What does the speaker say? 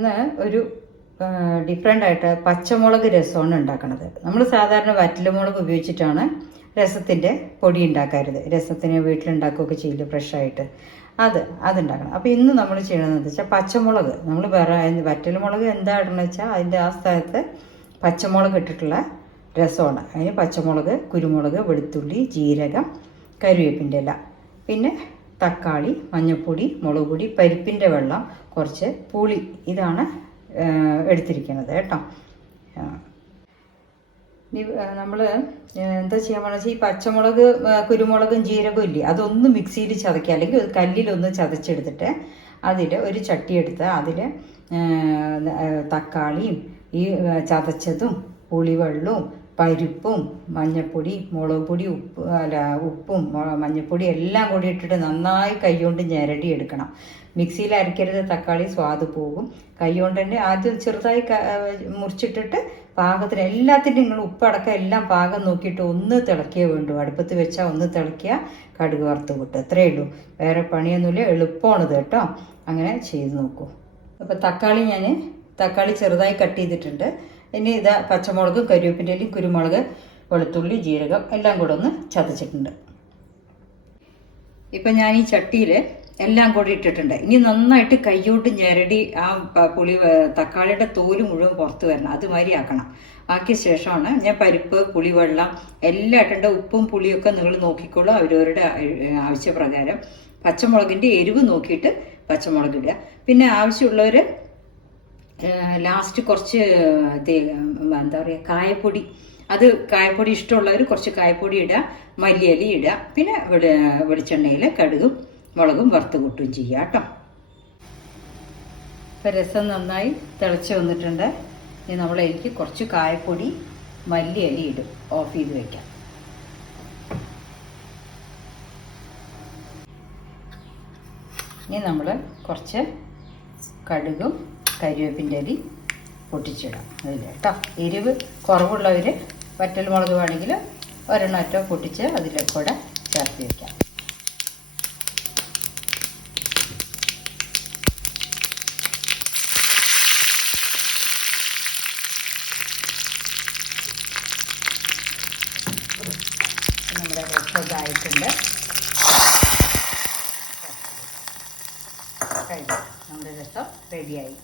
ഇന്ന് ഒരു ഡിഫറെൻ്റ് ആയിട്ട് പച്ചമുളക് രസമാണ് ഉണ്ടാക്കുന്നത്. നമ്മൾ സാധാരണ വറ്റൽമുളക് ഉപയോഗിച്ചിട്ടാണ് രസത്തിൻ്റെ പൊടി ഉണ്ടാക്കരുത്. രസത്തിന് വീട്ടിലുണ്ടാക്കുകയൊക്കെ ചെയ്യില്ല ഫ്രഷായിട്ട്, അതുണ്ടാക്കണം. അപ്പോൾ ഇന്ന് നമ്മൾ ചെയ്യണമെന്ന് വെച്ചാൽ പച്ചമുളക് നമ്മൾ വേറെ വറ്റൽമുളക് എന്താ ഇടണമെന്ന് വെച്ചാൽ അതിൻ്റെ ആ സ്ഥലത്ത് പച്ചമുളക് ഇട്ടിട്ടുള്ള രസമാണ്. അതിന് പച്ചമുളക്, കുരുമുളക്, വെളുത്തുള്ളി, ജീരകം, കറിവേപ്പിൻ്റെ ഇല, പിന്നെ തക്കാളി, മഞ്ഞൾപ്പൊടി, മുളക് പൊടി, പരിപ്പിൻ്റെ വെള്ളം, കുറച്ച് പുളി, ഇതാണ് എടുത്തിരിക്കുന്നത് കേട്ടോ. നമ്മൾ എന്താ ചെയ്യാൻ വെച്ചാൽ ഈ പച്ചമുളക്, കുരുമുളകും ജീരകവും ഇല്ലേ, അതൊന്ന് മിക്സിയിൽ ചതയ്ക്കുക, അല്ലെങ്കിൽ കല്ലിലൊന്ന് ചതച്ചെടുത്തിട്ട് അതിൽ ഒരു ചട്ടി എടുത്ത് അതിൽ തക്കാളിയും ഈ ചതച്ചതും പുളിവെള്ളവും പരിപ്പും മഞ്ഞൾപ്പൊടി, മുളക് പൊടി, ഉപ്പും മഞ്ഞൾപ്പൊടി എല്ലാം കൂടി ഇട്ടിട്ട് നന്നായി കൈകൊണ്ട് ഞെരടി എടുക്കണം. മിക്സിയിൽ അരക്കരുത്, തക്കാളി സ്വാദ് പോകും. കൈകൊണ്ട് തന്നെ ആദ്യം ചെറുതായി മുറിച്ചിട്ടിട്ട് പാകത്തിന് എല്ലാത്തിൻ്റെ നിങ്ങൾ ഉപ്പടക്കം എല്ലാം പാകം നോക്കിയിട്ട് ഒന്ന് തിളക്കിയേ വേണ്ടൂ. അടുപ്പത്ത് വെച്ചാൽ ഒന്ന് തിളക്കിയ കടുക് വറുത്ത് വിട്ട്, അത്രയേ ഉള്ളൂ. വേറെ പണിയൊന്നുമില്ല, എളുപ്പമാണിത് കേട്ടോ. അങ്ങനെ ചെയ്ത് നോക്കൂ. അപ്പോൾ തക്കാളി ചെറുതായി കട്ട് ചെയ്തിട്ടുണ്ട്. ഇനി ഇതാ പച്ചമുളകും കറിവേപ്പിൻ്റെ ഇലയും കുരുമുളക്, വെളുത്തുള്ളി, ജീരകം എല്ലാം കൂടെ ഒന്ന് ചതച്ചിട്ടുണ്ട്. ഇപ്പം ഞാൻ ഈ ചട്ടിയിൽ എല്ലാം കൂടി ഇട്ടിട്ടുണ്ട്. ഇനി നന്നായിട്ട് കൈയോട്ട് ഞെരടി ആ തക്കാളിയുടെ തോല് മുഴുവൻ പുറത്ത് വരണം, അതുമാതിരി ആക്കണം. ആക്കിയ ശേഷമാണ് ഞാൻ പരിപ്പ്, പുളിവെള്ളം എല്ലാം ഇട്ടുണ്ട്. ഉപ്പും പുളിയൊക്കെ നിങ്ങൾ നോക്കിക്കോളൂ അവരവരുടെ ആവശ്യപ്രകാരം. പച്ചമുളകിൻ്റെ എരിവ് നോക്കിയിട്ട് പച്ചമുളക് ഇടുക. പിന്നെ ആവശ്യമുള്ളവർ ലാസ്റ്റ് കുറച്ച് എന്താ പറയുക കായപ്പൊടി, കായപ്പൊടി ഇഷ്ടമുള്ളവർ കുറച്ച് കായപ്പൊടി ഇടുക, മല്ലിയില ഇടുക. പിന്നെ വെളിച്ചെണ്ണയിൽ കടുകും മുളകും വറുത്ത് കൂട്ടുകയും ചെയ്യുക കേട്ടോ. ഇപ്പം രസം നന്നായി തിളച്ച് വന്നിട്ടുണ്ട്. ഇനി നമ്മളതിലേക്ക് കുറച്ച് കായപ്പൊടി, മല്ലിയില ഇടും. ഓഫ് ചെയ്ത് വയ്ക്കാം. ഇനി നമ്മൾ കുറച്ച് കടുകും കറിവേപ്പിൻ്റെ ഇല പൊട്ടിച്ചിടാം അതിൽ കേട്ടോ. എരിവ് കുറവുള്ളവർ വറ്റൽമുളക് വേണമെങ്കിൽ ഒരെണ്ണറ്റോ പൊട്ടിച്ച് അതിലേക്കൂടെ ചേർത്ത് വയ്ക്കാം. നമ്മുടെ രസം ഇതായിട്ടുണ്ട്. നമ്മുടെ രസം റെഡിയായി.